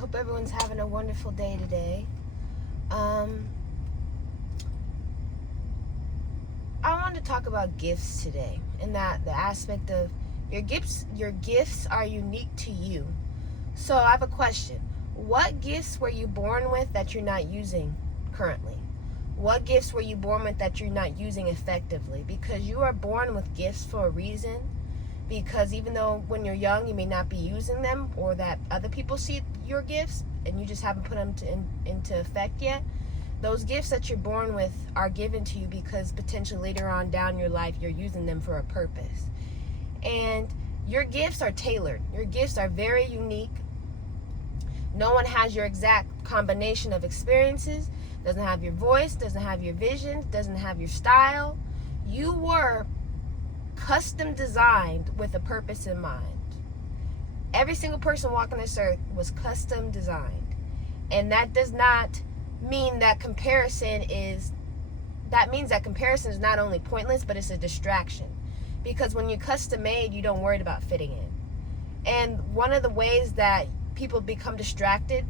hope everyone's having a wonderful day today. I want to talk about gifts today, and that the aspect of your gifts are unique to you. So I have a question. What gifts were you born with that you're not using currently? What gifts were you born with that you're not using effectively? Because you are born with gifts for a reason. Because even though when you're young you may not be using them, or that other people see your gifts and you just haven't put them into effect yet, those gifts that you're born with are given to you because potentially later on down your life you're using them for a purpose. And your gifts are tailored. Your gifts are very unique. No one has your exact combination of experiences, doesn't have your voice, doesn't have your vision, doesn't have your style. You were custom designed with a purpose in mind. Every single person walking this earth was custom designed. And that does not mean that comparison is not only pointless, but it's a distraction. Because when you're custom made, you don't worry about fitting in. And one of the ways that people become distracted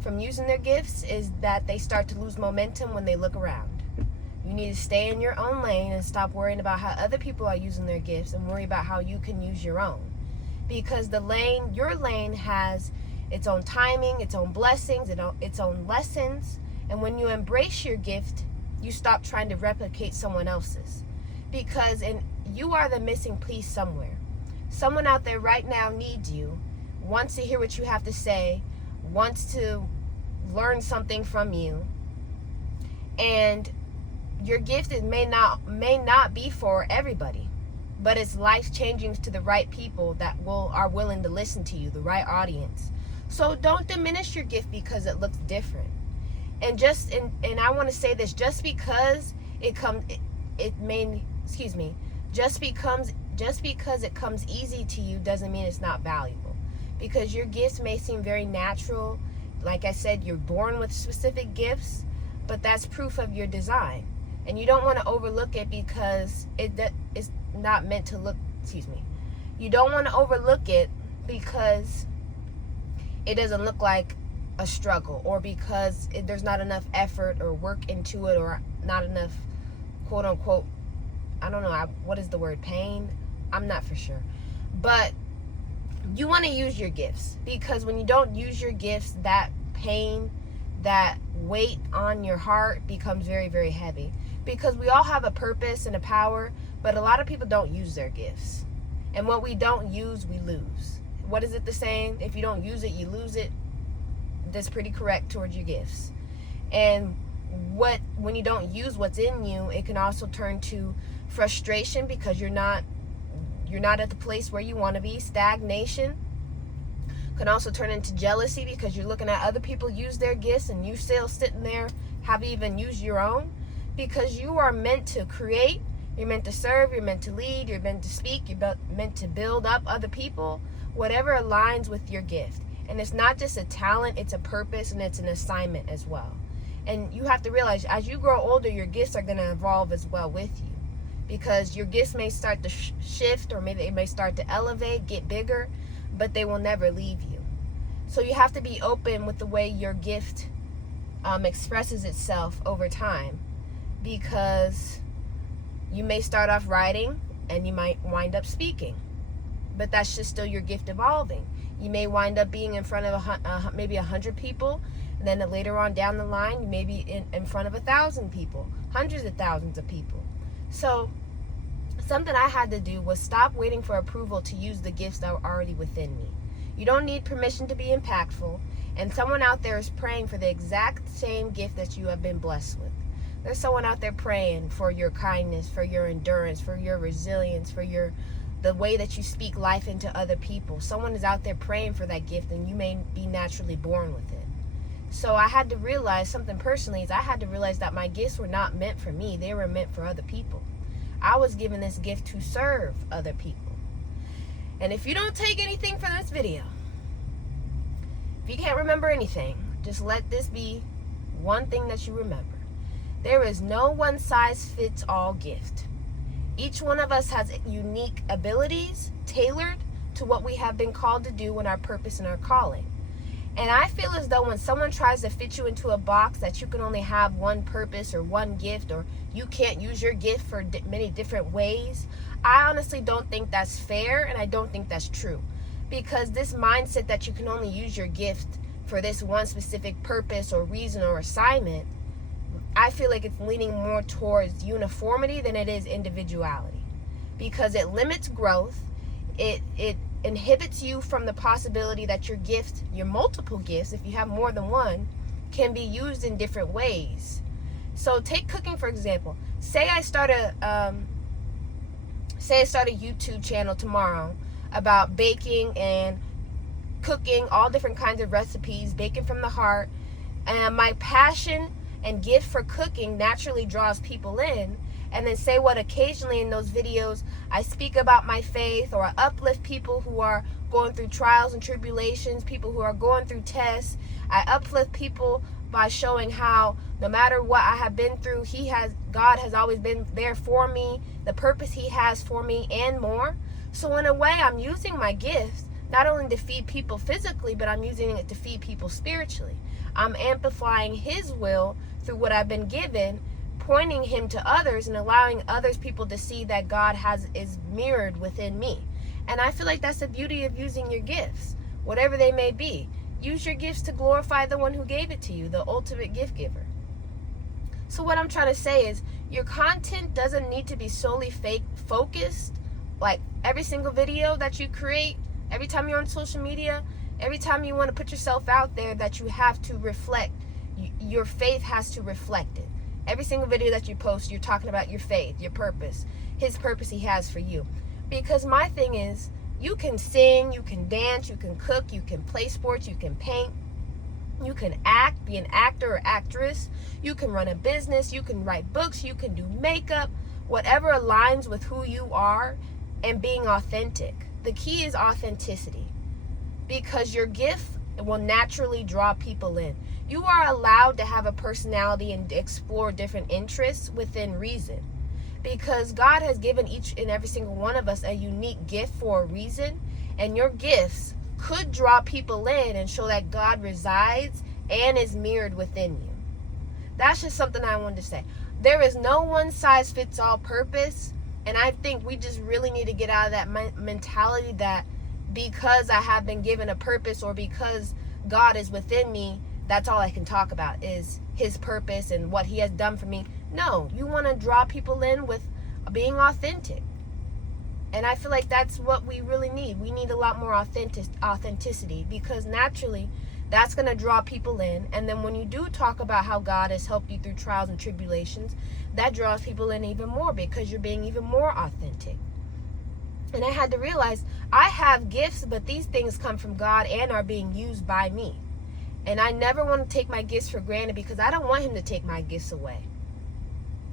from using their gifts is that they start to lose momentum when they look around. You need to stay in your own lane and stop worrying about how other people are using their gifts and worry about how you can use your own. Because your lane has its own timing, its own blessings, its own lessons. And when you embrace your gift, you stop trying to replicate someone else's. Because you are the missing piece somewhere. Someone out there right now needs you, wants to hear what you have to say, wants to learn something from you. And your gift may not be for everybody, but it's life-changing to the right people that are willing to listen to you, the right audience. So don't diminish your gift because it looks different. And I want to say this, just because it comes easy to you doesn't mean it's not valuable. Because your gifts may seem very natural. Like I said, you're born with specific gifts, but that's proof of your design. And you don't want to overlook it because it's not meant to look, You don't want to overlook it because it doesn't look like a struggle, or because there's not enough effort or work into it, or not enough, quote unquote, I don't know, what is the word, pain? I'm not for sure. But you want to use your gifts, because when you don't use your gifts, that pain, that weight on your heart becomes very, very heavy. Because we all have a purpose and a power, but a lot of people don't use their gifts. And what we don't use, we lose. What is it the saying? If you don't use it, you lose it. That's pretty correct towards your gifts. And when you don't use what's in you, it can also turn to frustration because you're not at the place where you want to be. Stagnation can also turn into jealousy because you're looking at other people use their gifts and you still sitting there, haven't even used your own. Because you are meant to create, you're meant to serve, you're meant to lead, you're meant to speak, you're meant to build up other people, whatever aligns with your gift. And it's not just a talent, it's a purpose, and it's an assignment as well. And you have to realize, as you grow older, your gifts are going to evolve as well with you. Because your gifts may start to shift, or maybe they may start to elevate, get bigger, but they will never leave you. So you have to be open with the way your gift expresses itself over time. Because you may start off writing and you might wind up speaking, but that's just still your gift evolving. You may wind up being in front of maybe 100 people, and then later on down the line you may be in front of 1,000 people, hundreds of thousands of people. So something I had to do was stop waiting for approval to use the gifts that were already within me. You don't need permission to be impactful, and someone out there is praying for the exact same gift that you have been blessed with. There's someone out there praying for your kindness, for your endurance, for your resilience, for the way that you speak life into other people. Someone is out there praying for that gift, and you may be naturally born with it. So I had to realize something personally. I had to realize that my gifts were not meant for me. They were meant for other people. I was given this gift to serve other people. And if you don't take anything from this video, if you can't remember anything, just let this be one thing that you remember. There is no one-size-fits-all gift. Each one of us has unique abilities tailored to what we have been called to do in our purpose and our calling. And I feel as though when someone tries to fit you into a box that you can only have one purpose or one gift, or you can't use your gift for many different ways, I honestly don't think that's fair, and I don't think that's true. Because this mindset that you can only use your gift for this one specific purpose or reason or assignment, I feel like it's leaning more towards uniformity than it is individuality. Because it limits growth, it inhibits you from the possibility that your gift, your multiple gifts, if you have more than one, can be used in different ways. So take cooking for example. Say I start a YouTube channel tomorrow about baking and cooking, all different kinds of recipes, baking from the heart, and my passion and gift for cooking naturally draws people in. And then say what occasionally in those videos I speak about my faith, or I uplift people who are going through trials and tribulations, people who are going through tests. I uplift people by showing how no matter what I have been through, God has always been there for me, the purpose He has for me, and more. So in a way, I'm using my gifts not only to feed people physically, but I'm using it to feed people spiritually. I'm amplifying His will through what I've been given, pointing Him to others and allowing others people to see that God is mirrored within me. And I feel like that's the beauty of using your gifts, whatever they may be. Use your gifts to glorify the one who gave it to you, the ultimate gift giver. So what I'm trying to say is, your content doesn't need to be solely focused. Like every single video that you create, every time you're on social media, every time you want to put yourself out there, that you have to reflect, your faith has to reflect it. Every single video that you post, you're talking about your faith, your purpose, His purpose He has for you. Because my thing is, you can sing, you can dance, you can cook, you can play sports, you can paint, you can act, be an actor or actress, you can run a business, you can write books, you can do makeup, whatever aligns with who you are and being authentic. The key is authenticity, because your gift will naturally draw people in. You are allowed to have a personality and explore different interests within reason, because God has given each and every single one of us a unique gift for a reason, and your gifts could draw people in and show that God resides and is mirrored within you. That's just something I wanted to say. There is no one size fits all purpose, and I think we just really need to get out of that mentality that because I have been given a purpose, or because God is within me, that's all I can talk about is His purpose and what He has done for me. No, you want to draw people in with being authentic. And I feel like that's what we really need. We need a lot more authenticity, because naturally that's going to draw people in. And then when you do talk about how God has helped you through trials and tribulations, that draws people in even more, because you're being even more authentic. And I had to realize I have gifts, but these things come from God and are being used by me. And I never want to take my gifts for granted, because I don't want Him to take my gifts away.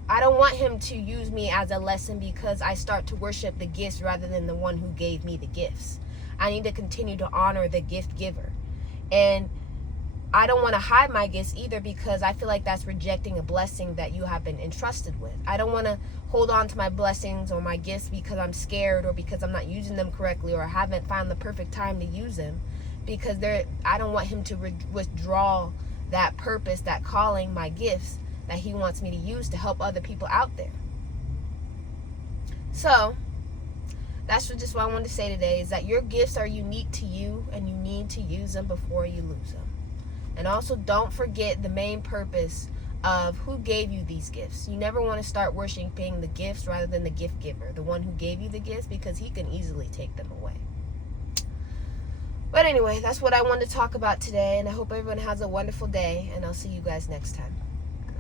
I don't want Him to use me as a lesson because I start to worship the gifts rather than the one who gave me the gifts. I need to continue to honor the gift giver. And I don't want to hide my gifts either, because I feel like that's rejecting a blessing that you have been entrusted with. I don't want to hold on to my blessings or my gifts because I'm scared, or because I'm not using them correctly, or I haven't found the perfect time to use them, because I don't want Him to withdraw that purpose, that calling, my gifts that He wants me to use to help other people out there. So that's just what I wanted to say today, is that your gifts are unique to you, and you need to use them before you lose them. And also, don't forget the main purpose of who gave you these gifts. You never want to start worshiping the gifts rather than the gift giver, the one who gave you the gifts, because He can easily take them away. But anyway, that's what I wanted to talk about today, and I hope everyone has a wonderful day, and I'll see you guys next time.